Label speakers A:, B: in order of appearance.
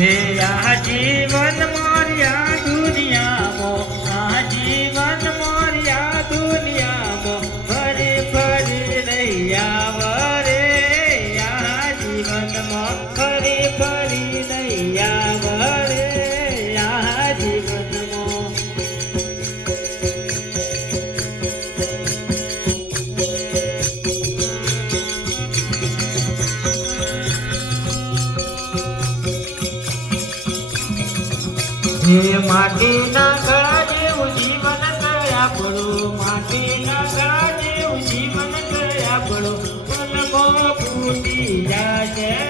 A: છે આ જીવનમાં એ માટીના ગળા જેવું જીવન ગયા પડો, માટીના ગળા જેવું જીવન ગયા પડો. મનમાં ફૂટી જાશે રે